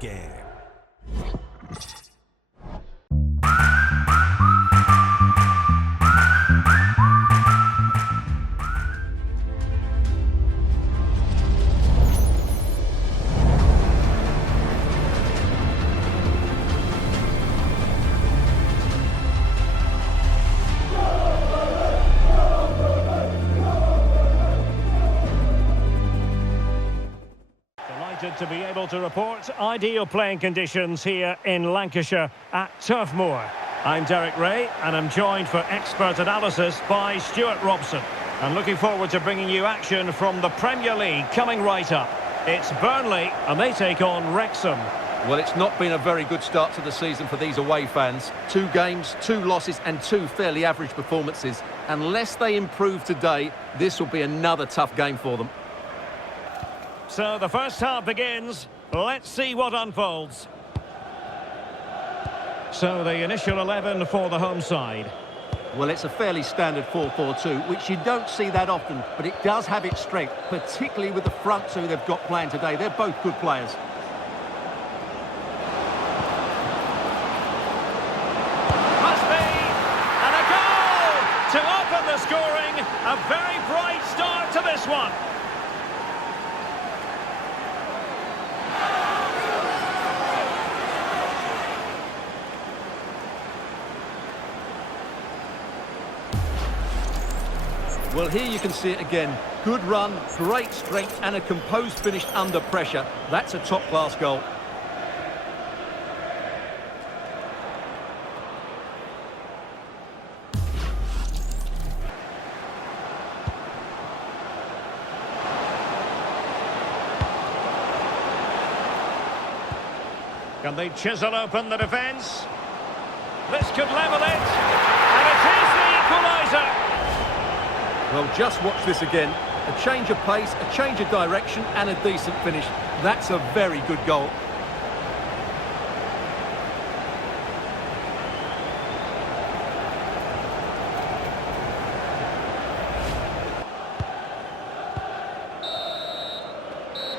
game. To be able to report ideal playing conditions here in Lancashire at Turf Moor. I'm Derek Ray and I'm joined for expert analysis by Stuart Robson. And looking forward to bringing you action from the Premier League coming right up. It's Burnley and they take on Wrexham. Well, it's not been a very good start to the season for these away fans. 2 games, 2 losses and 2 fairly average performances. Unless they improve today, this will be another tough game for them. So the first half begins. Let's see what unfolds. So the initial 11 for the home side. Well, it's a fairly standard 4-4-2, which you don't see that often, but it does have its strength, particularly with the front 2 they've got playing today. They're both good players. Must be! And a goal! To open the scoring, a very bright start to this one. Well, here you can see it again. Good run, great strength and a composed finish under pressure. That's a top-class goal. Can they chisel open the defence? This could level it. And it is the equaliser. Well, just watch this again. A change of pace, a change of direction and a decent finish. That's a very good goal.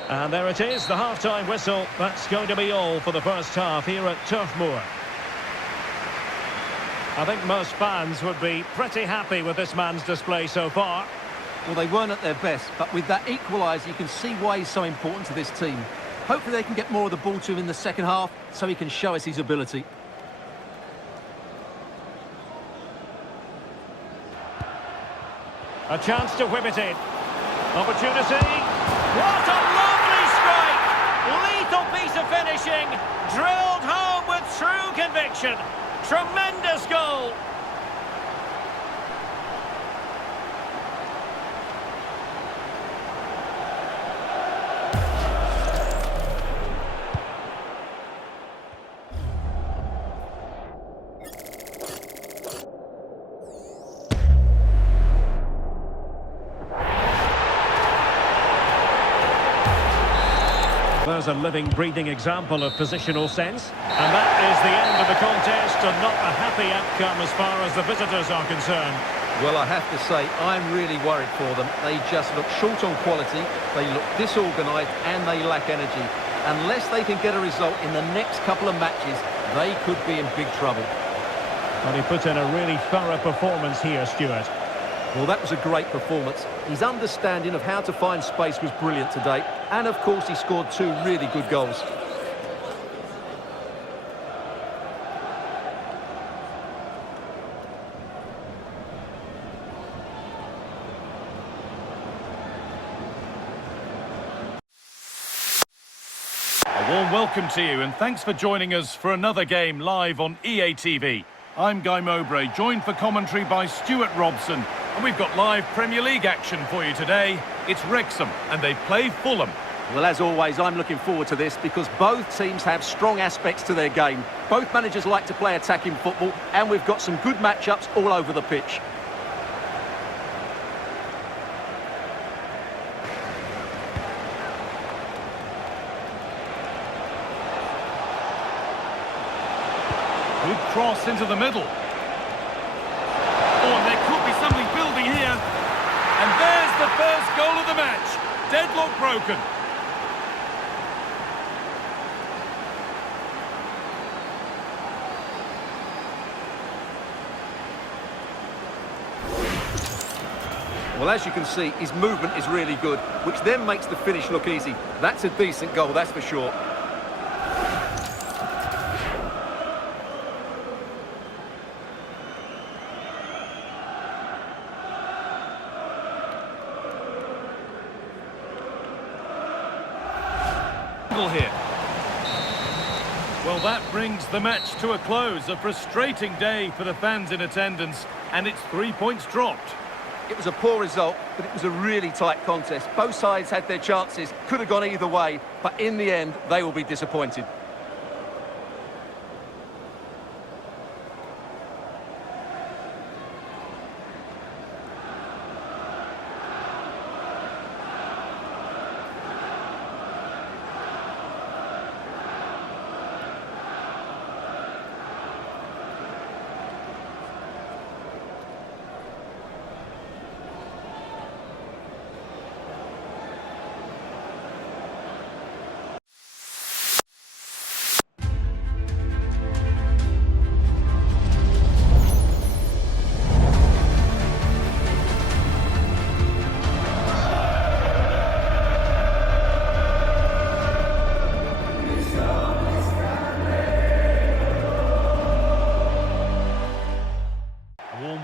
And there it is, the half-time whistle. That's going to be all for the first half here at Turf Moor. I think most fans would be pretty happy with this man's display so far. Well, they weren't at their best, but with that equaliser, you can see why he's so important to this team. Hopefully they can get more of the ball to him in the second half so he can show us his ability. A chance to whip it in. Opportunity. What a lovely strike! Lethal piece of finishing. Drilled home with true conviction. Tremendous goal! There's a living, breathing example of positional sense. And that is the end of the contest and not a happy outcome as far as the visitors are concerned. Well, I have to say, I'm really worried for them. They just look short on quality, they look disorganised and they lack energy. Unless they can get a result in the next couple of matches, they could be in big trouble. Well, he put in a really thorough performance here, Stuart. Well, that was a great performance. His understanding of how to find space was brilliant today. And, of course, he scored 2 really good goals. A warm welcome to you and thanks for joining us for another game live on EA TV. I'm Guy Mowbray, joined for commentary by Stuart Robson. And we've got live Premier League action for you today. It's Wrexham, and they play Fulham. Well, as always, I'm looking forward to this because both teams have strong aspects to their game. Both managers like to play attacking football, and we've got some good matchups all over the pitch. Good cross into the middle. Oh, and there could be something building here. And there's the first goal of the match. Deadlock broken. Well, as you can see, his movement is really good, which then makes the finish look easy. That's a decent goal, that's for sure. Here. Well, that brings the match to a close. A frustrating day for the fans in attendance, and it's 3 points dropped. It was a poor result, but it was a really tight contest. Both sides had their chances, could have gone either way, but in the end, they will be disappointed.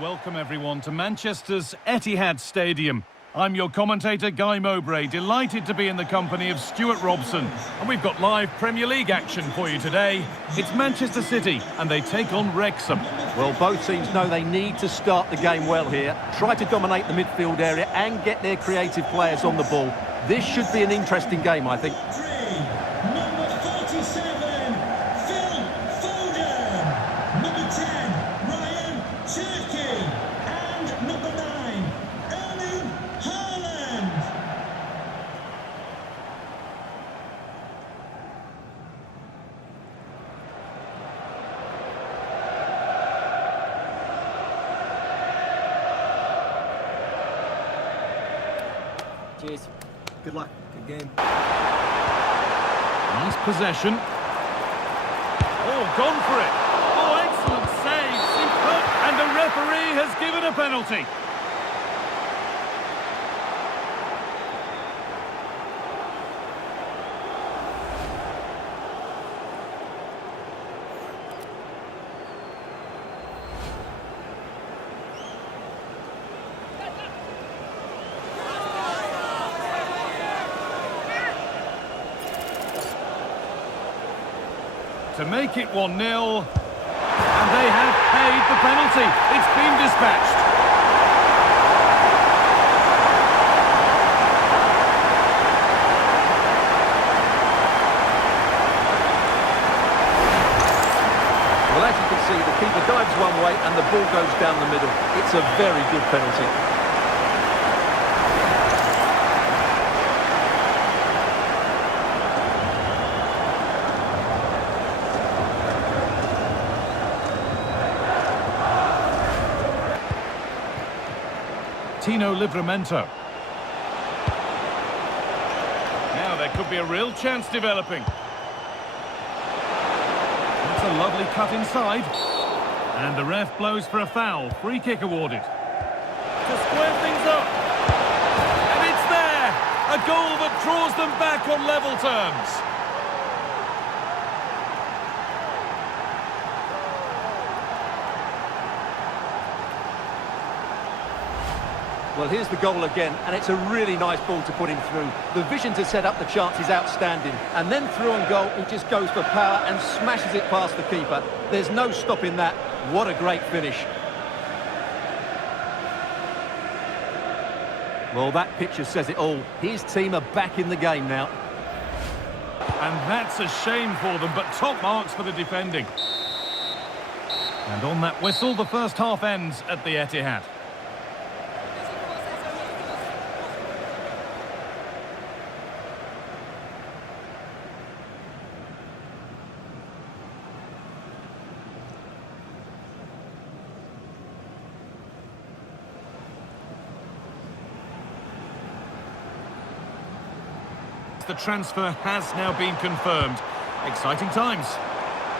Welcome everyone to Manchester's Etihad Stadium. I'm your commentator Guy Mowbray, delighted to be in the company of Stuart Robson, and we've got live Premier League action for you today. It's Manchester City and they take on Wrexham. Well, both teams know they need to start the game well here, try to dominate the midfield area and get their creative players on the ball. This should be an interesting game, I think. Cheers. Good luck. Good game. Nice possession. Oh, gone for it. Oh, excellent save. Superb. And the referee has given a penalty. To make it 1-0, and they have paid the penalty. It's been dispatched. Well, as you can see, the keeper dives one way and the ball goes down the middle. It's a very good penalty. Tino Livramento. Now there could be a real chance developing. That's a lovely cut inside. And the ref blows for a foul. Free kick awarded. To square things up. And it's there! A goal that draws them back on level terms. Well, here's the goal again, and it's a really nice ball to put him through. The vision to set up the chance is outstanding. And then through on goal, he just goes for power and smashes it past the keeper. There's no stopping that. What a great finish. Well, that picture says it all. His team are back in the game now. And that's a shame for them, but top marks for the defending. And on that whistle, the first half ends at the Etihad. The transfer has now been confirmed. Exciting times.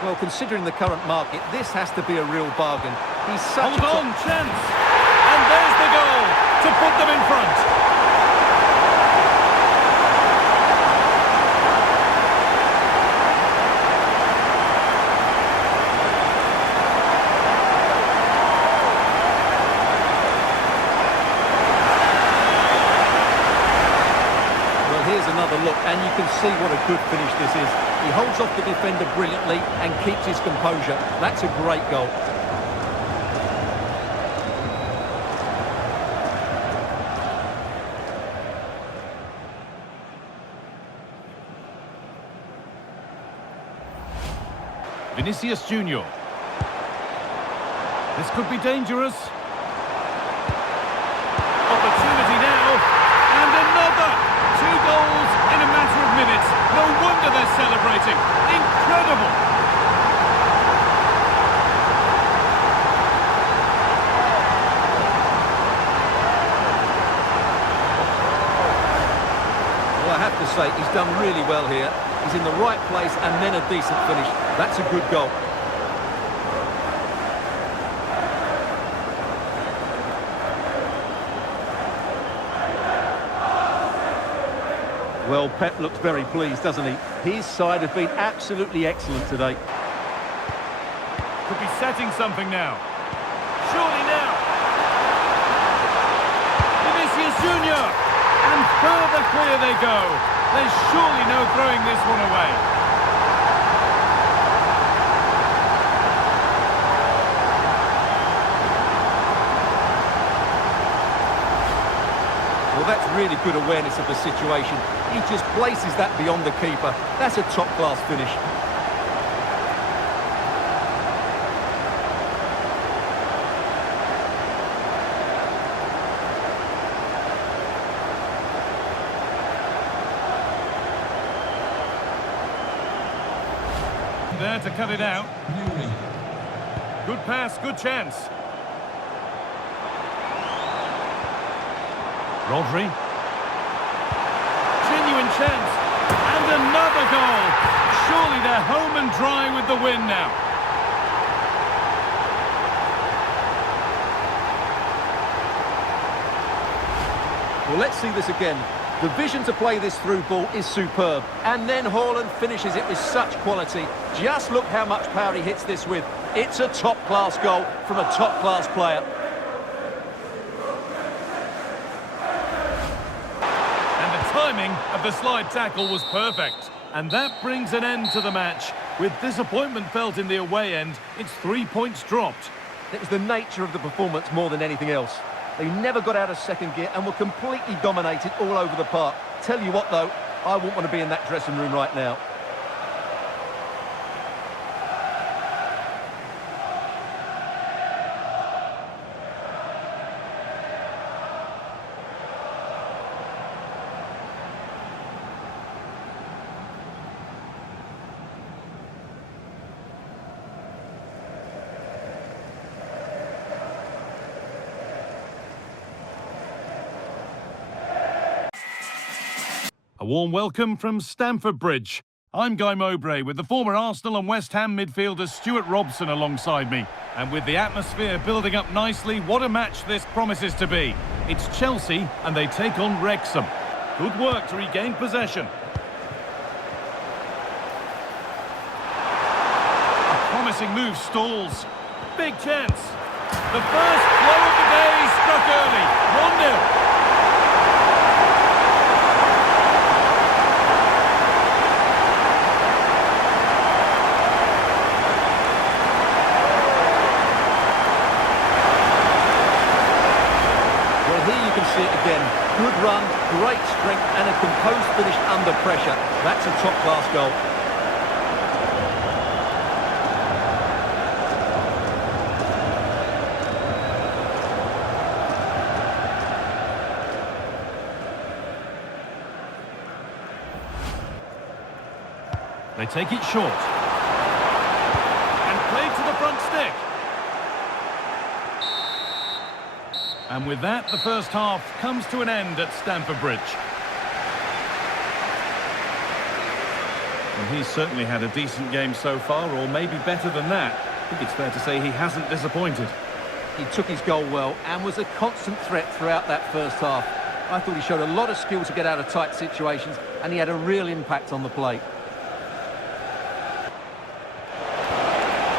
Well, considering the current market, this has to be a real bargain. He's such Hold on, chance! And there's the goal to put them in front. Here's another look, and you can see what a good finish this is. He holds off the defender brilliantly and keeps his composure. That's a great goal. Vinicius Junior. This could be dangerous. Opportunity now, and another! 2 goals in a matter of minutes. No wonder they're celebrating. Incredible! Well, I have to say, he's done really well here. He's in the right place and then a decent finish. That's a good goal. Well, Pep looks very pleased, doesn't he? His side have been absolutely excellent today. Could be setting something now. Surely now. Vinicius Junior. And further clear they go. There's surely no throwing this one away. Well, that's really good awareness of the situation. He just places that beyond the keeper. That's a top-class finish. There to cut it out. Good pass, good chance. Rodri. Genuine chance. And another goal. Surely they're home and dry with the win now. Well, let's see this again. The vision to play this through ball is superb. And then Haaland finishes it with such quality. Just look how much power he hits this with. It's a top-class goal from a top-class player. Timing of the slide tackle was perfect, and that brings an end to the match. With disappointment felt in the away end, it's 3 points dropped. It was the nature of the performance more than anything else. They never got out of second gear and were completely dominated all over the park. Tell you what though, I wouldn't want to be in that dressing room right now. A warm welcome from Stamford Bridge. I'm Guy Mowbray with the former Arsenal and West Ham midfielder Stuart Robson alongside me. And with the atmosphere building up nicely, what a match this promises to be. It's Chelsea and they take on Wrexham. Good work to regain possession. A promising move stalls. Big chance. The first blow of the day struck early. 1-0. See it again. Good run, great strength and a composed finish under pressure. That's a top-class goal. They take it short. And played to the front stick. And with that, the first half comes to an end at Stamford Bridge. And he's certainly had a decent game so far, or maybe better than that. I think it's fair to say he hasn't disappointed. He took his goal well and was a constant threat throughout that first half. I thought he showed a lot of skill to get out of tight situations, and he had a real impact on the plate.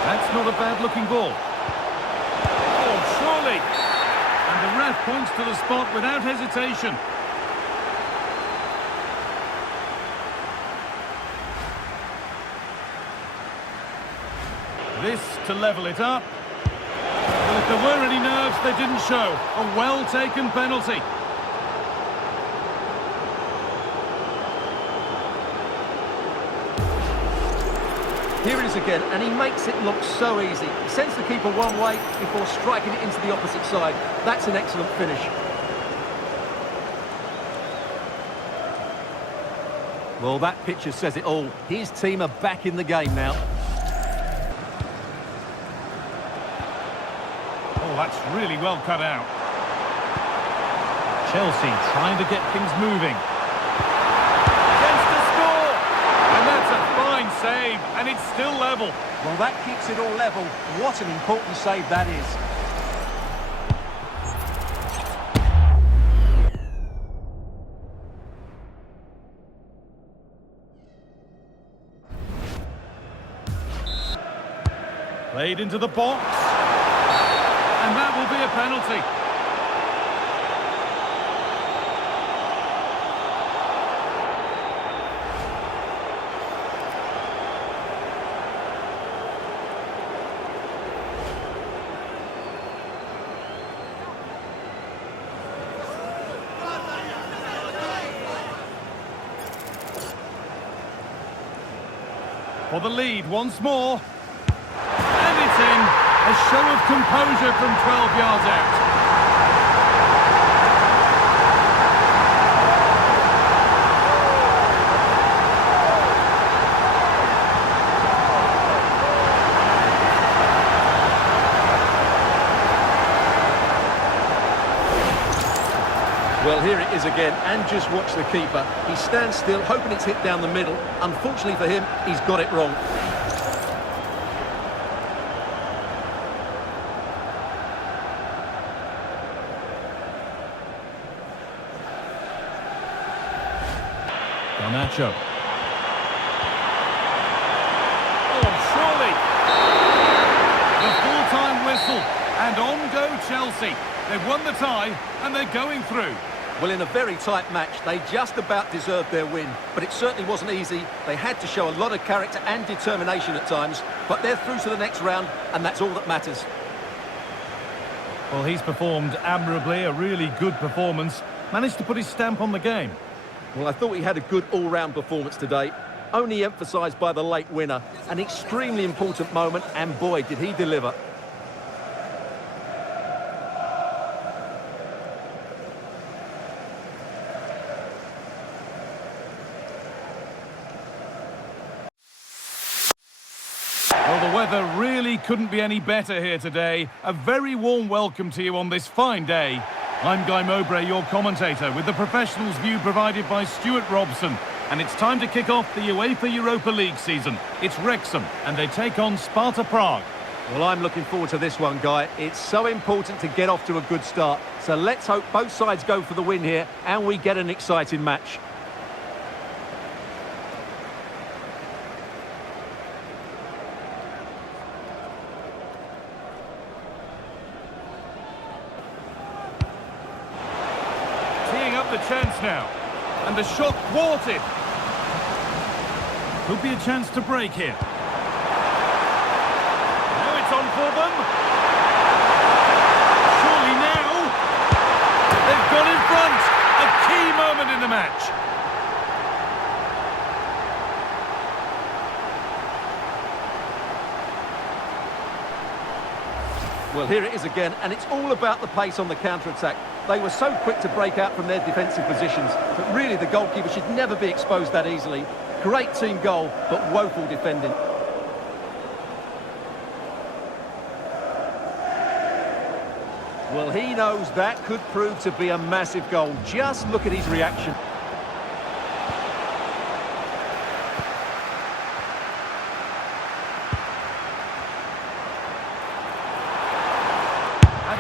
That's not a bad-looking ball. Oh, surely! And the ref points to the spot without hesitation. This to level it up. Well, if there were any nerves, they didn't show. A well-taken penalty. Here it is again, and he makes it look so easy. He sends the keeper one way before striking it into the opposite side. That's an excellent finish. Well, that picture says it all. His team are back in the game now. Oh, that's really well cut out. Chelsea trying to get things moving. Chance to score! And that's a fine save, and it's still level. Well, that keeps it all level. What an important save that is. Played into the box. And that will be a penalty. For the lead once more. And it's in. A show of composure from 12 yards out. Well, here it is again, and just watch the keeper. He stands still, hoping it's hit down the middle. Unfortunately for him, he's got it wrong. Nacho. Oh, surely! The full-time whistle, and on go Chelsea. They've won the tie, and they're going through. Well, in a very tight match, they just about deserved their win, but it certainly wasn't easy. They had to show a lot of character and determination at times, but they're through to the next round, and that's all that matters. Well, he's performed admirably, a really good performance. Managed to put his stamp on the game. Well, I thought he had a good all-round performance today, only emphasised by the late winner. An extremely important moment, and boy, did he deliver. Well, the weather really couldn't be any better here today. A very warm welcome to you on this fine day. I'm Guy Mowbray, your commentator, with the professionals' view provided by Stuart Robson. And it's time to kick off the UEFA Europa League season. It's Wrexham, and they take on Sparta Prague. Well, I'm looking forward to this one, Guy. It's so important to get off to a good start. So let's hope both sides go for the win here, and we get an exciting match. The chance now, and the shot thwarted. Could be a chance to break here. Now it's on for them. Surely now. They've got in front. A key moment in the match. Well, here it is again, and it's all about the pace on the counter-attack. They were so quick to break out from their defensive positions that really the goalkeeper should never be exposed that easily. Great team goal, but woeful defending. Well, he knows that could prove to be a massive goal. Just look at his reaction.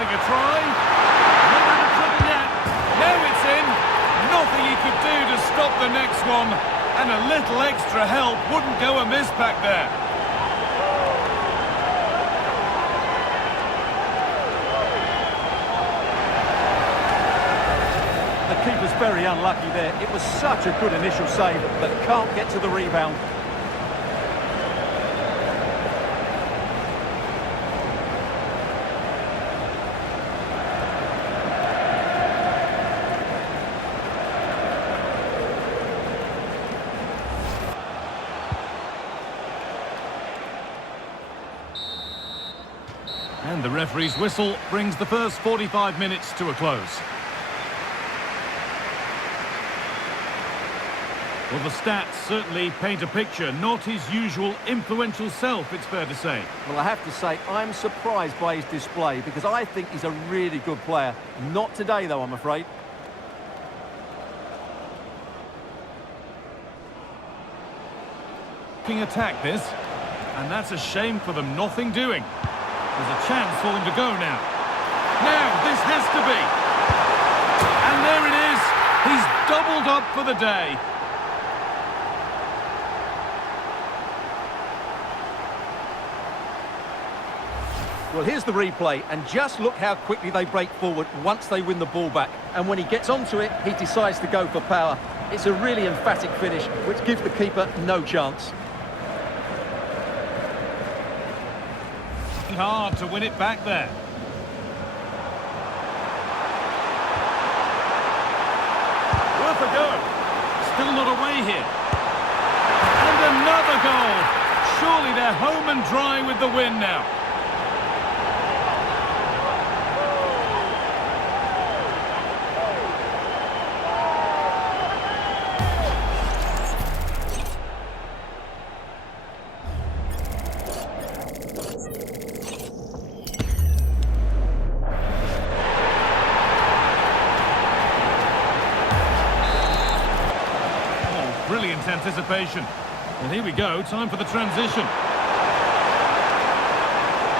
having a try. Not out of trouble yet. Now it's in. Nothing he could do to stop the next one. And a little extra help wouldn't go amiss back there. The keeper's very unlucky there. It was such a good initial save, but can't get to the rebound. And the referee's whistle brings the first 45 minutes to a close. Well, the stats certainly paint a picture. Not his usual influential self, it's fair to say. Well, I have to say, I'm surprised by his display because I think he's a really good player. Not today, though, I'm afraid. Attack this, and that's a shame for them. Nothing doing. There's a chance for them to go now. Now, this has to be. And there it is. He's doubled up for the day. Well, here's the replay, and just look how quickly they break forward once they win the ball back. And when he gets onto it, he decides to go for power. It's a really emphatic finish, which gives the keeper no chance. Hard to win it back there. Worth a go. Still not away here. And another goal. Surely they're home and dry with the win now. Brilliant anticipation. And here we go, time for the transition.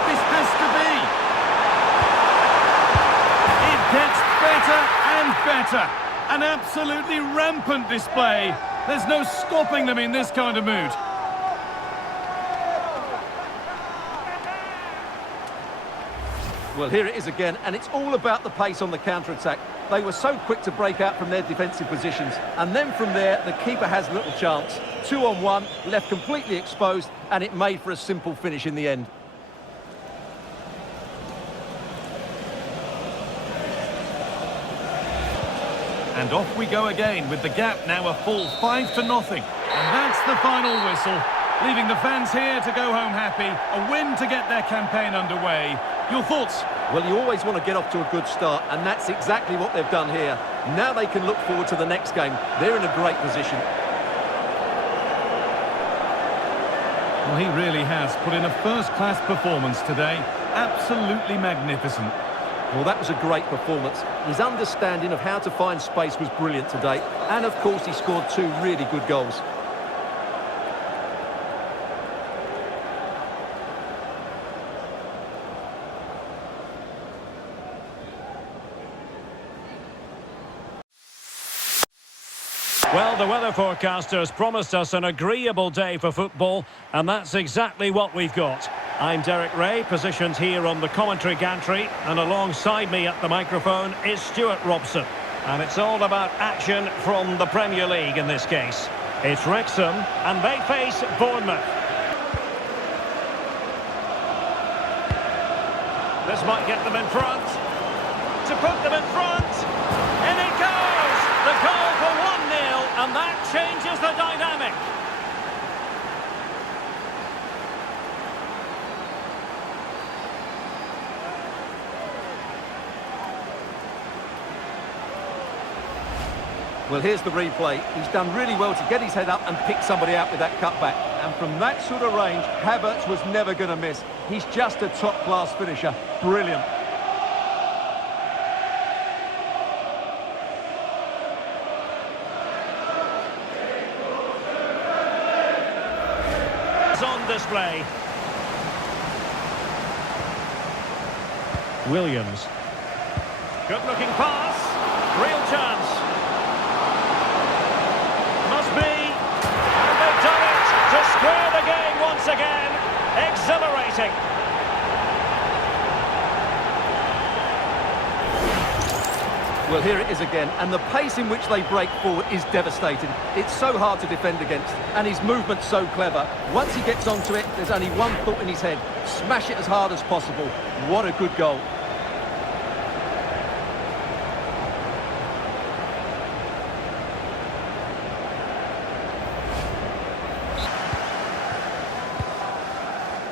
This has to be. It gets better and better. An absolutely rampant display. There's no stopping them in this kind of mood. Well, here it is again, and it's all about the pace on the counter-attack. They were so quick to break out from their defensive positions, and then from there, the keeper has little chance. 2-on-1, left completely exposed, and it made for a simple finish in the end. And off we go again, with the gap now a full 5-0. And that's the final whistle, leaving the fans here to go home happy. A win to get their campaign underway. Your thoughts? Well, you always want to get off to a good start, and that's exactly what they've done here. Now they can look forward to the next game. They're in a great position. Well, he really has put in a first-class performance today. Absolutely magnificent. Well, that was a great performance. His understanding of how to find space was brilliant today. And, of course, he scored 2 really good goals. Well, the weather forecasters promised us an agreeable day for football, and that's exactly what we've got. I'm Derek Ray, positioned here on the commentary gantry, and alongside me at the microphone is Stuart Robson. And it's all about action from the Premier League in this case. It's Wrexham, and they face Bournemouth. This might get them in front. To put them in front. In it goes! The goal for 1-0, and that changes the dynamic. Well, here's the replay. He's done really well to get his head up and pick somebody out with that cutback. And from that sort of range, Havertz was never going to miss. He's just a top-class finisher. Brilliant. It's on display. Williams. Good-looking pass. Real chance. Must be. And they've done it to square the game once again. Exhilarating. Well, here it is again, and the pace in which they break forward is devastating. It's so hard to defend against, and his movement's so clever. Once he gets onto it, there's only one thought in his head: smash it as hard as possible. What a good goal.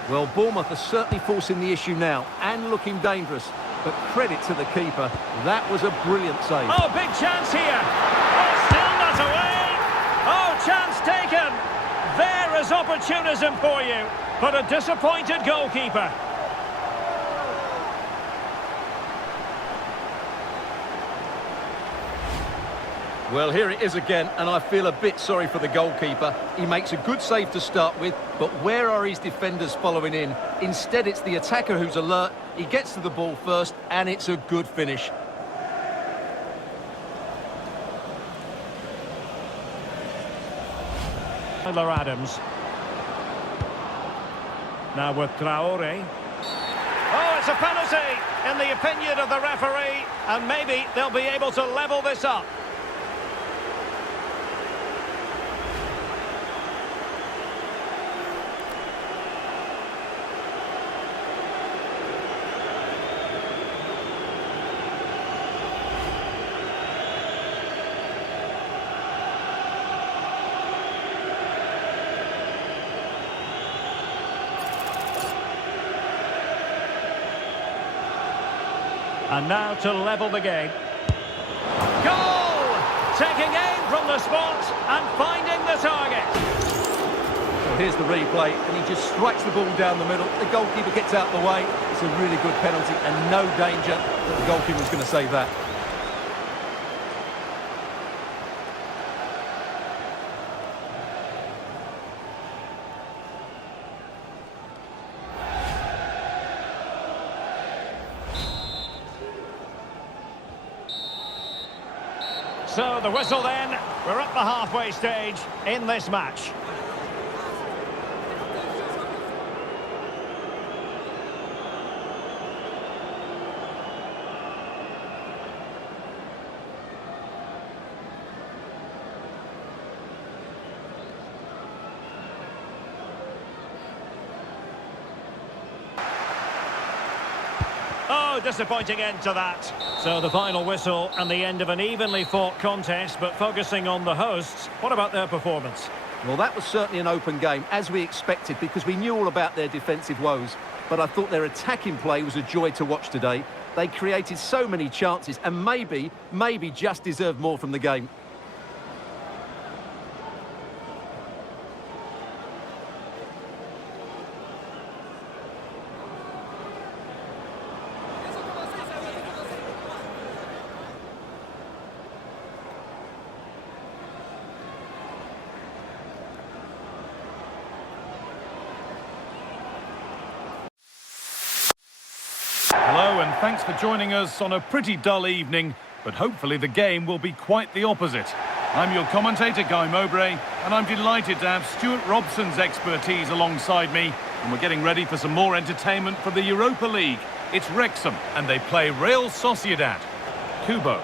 Well, Bournemouth are certainly forcing the issue now, and looking dangerous. But credit to the keeper, that was a brilliant save. Oh, big chance here. Oh, still not away. Oh, chance taken. There is opportunism for you, but a disappointed goalkeeper. Well, here it is again, and I feel a bit sorry for the goalkeeper. He makes a good save to start with, but where are his defenders following in? Instead, it's the attacker who's alert. He gets to the ball first, and it's a good finish. Tyler Adams. Now with Traore. Oh, it's a penalty, in the opinion of the referee, and maybe they'll be able to level this up. And now to level the game. Goal! Taking aim from the spot and finding the target. Well, here's the replay, and he just strikes the ball down the middle. The goalkeeper gets out of the way. It's a really good penalty and no danger that the goalkeeper's going to save that. So the whistle then, we're at the halfway stage in this match. Oh, disappointing end to that. So the final whistle and the end of an evenly fought contest, but focusing on the hosts, what about their performance? Well, that was certainly an open game, as we expected, because we knew all about their defensive woes. But I thought their attacking play was a joy to watch today. They created so many chances and maybe just deserved more from the game. Hello and thanks for joining us on a pretty dull evening, but hopefully the game will be quite the opposite. I'm your commentator, Guy Mowbray, and I'm delighted to have Stuart Robson's expertise alongside me, and we're getting ready for some more entertainment for the Europa League. It's Wrexham, and they play Real Sociedad. Kubo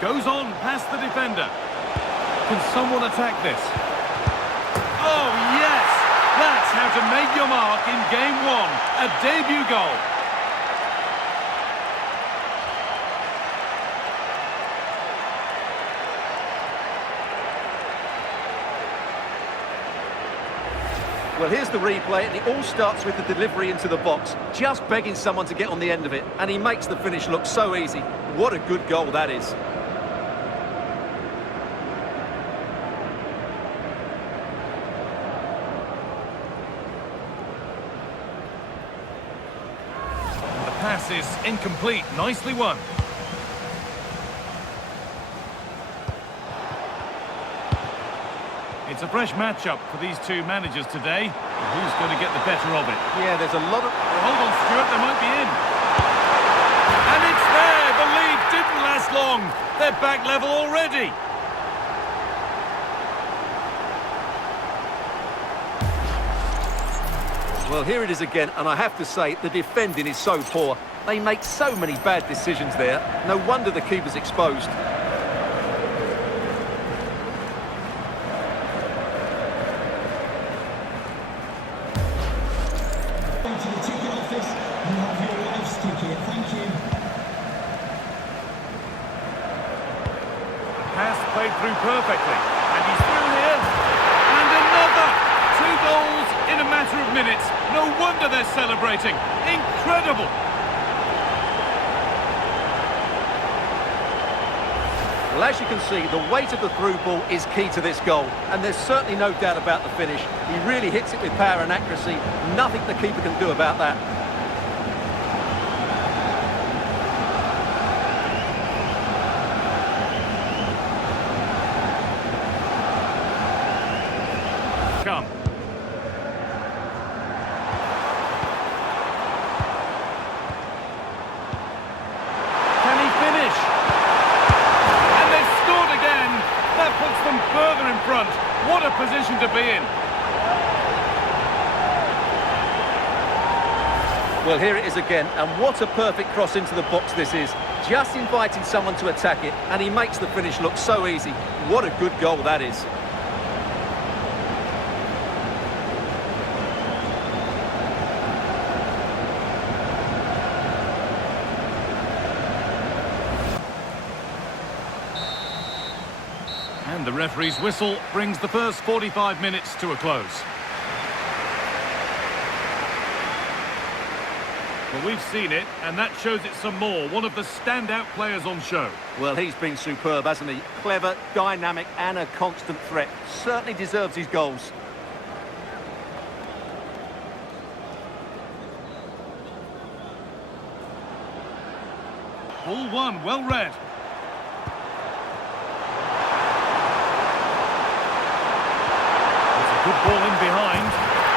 goes on past the defender. Can someone attack this? Oh, yes! That's how to make your mark in Game 1, a debut goal. Well, here's the replay, and it all starts with the delivery into the box, just begging someone to get on the end of it, and he makes the finish look so easy. What a good goal that is. The pass is incomplete, nicely won. It's a fresh matchup for these two managers today. Who's going to get the better of it? Yeah, there's a lot of... Hold on, Stuart, they might be in. wrong. They're back level already. Well, here it is again, and I have to say, the defending is so poor. They make so many bad decisions there. No wonder the keeper's exposed. Pass played through perfectly. And he's through here. And another! 2 goals in a matter of minutes. No wonder they're celebrating. Incredible! Well, as you can see, the weight of the through ball is key to this goal. And there's certainly no doubt about the finish. He really hits it with power and accuracy. Nothing the keeper can do about that. Come. Can he finish? And they've scored again. That puts them further in front. What a position to be in. Well, here it is again, and what a perfect cross into the box this is. Just inviting someone to attack it, and he makes the finish look so easy. What a good goal that is. And the referee's whistle brings the first 45 minutes to a close. Well, we've seen it, and that shows it some more. One of the standout players on show. Well, he's been superb, hasn't he? Clever, dynamic, and a constant threat. Certainly deserves his goals. Ball one, well read. It's a good ball in behind.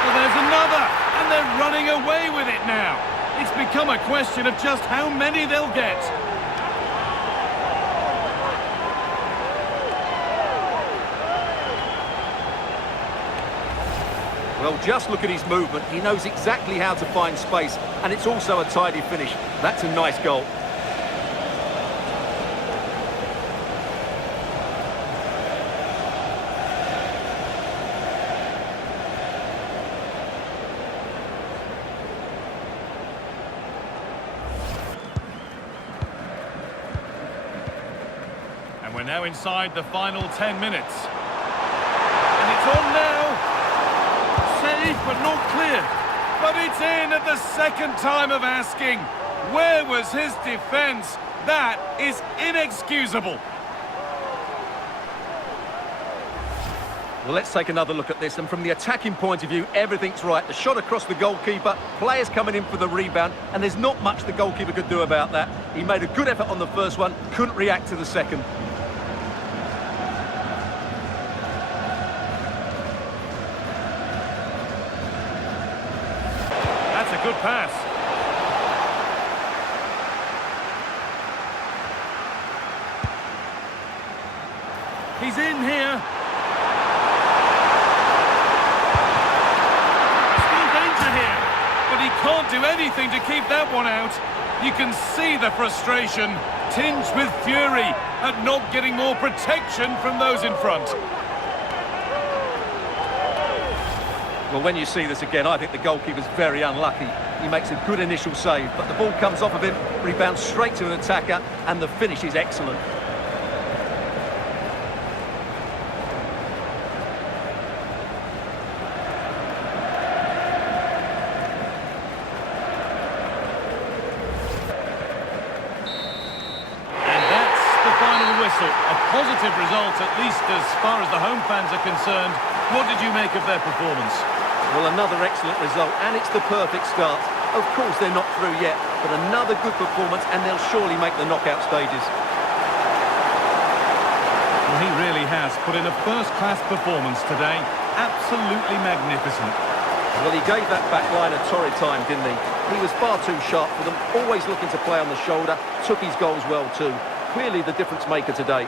Well, there's another, and they're running away with it now. It's become a question of just how many they'll get. Well, just look at his movement. He knows exactly how to find space, and it's also a tidy finish. That's a nice goal. And we're now inside the final 10 minutes. And it's on now. Safe but not clear. But it's in at the second time of asking. Where was his defence? That is inexcusable. Well, let's take another look at this. And from the attacking point of view, everything's right. The shot across the goalkeeper, players coming in for the rebound, and there's not much the goalkeeper could do about that. He made a good effort on the first one, couldn't react to the second. That's a good pass. He's in here. Still danger here. But he can't do anything to keep that one out. You can see the frustration, tinged with fury at not getting more protection from those in front. Well, when you see this again, I think the goalkeeper's very unlucky. He makes a good initial save, but the ball comes off of him, rebounds straight to an attacker, and the finish is excellent. A positive result, at least as far as the home fans are concerned. What did you make of their performance? Well, another excellent result, and it's the perfect start. Of course, they're not through yet, but another good performance, and they'll surely make the knockout stages. Well, he really has put in a first-class performance today. Absolutely magnificent. Well, he gave that back line a torrid time, didn't he? He was far too sharp for them, always looking to play on the shoulder, took his goals well too. clearly the difference maker today.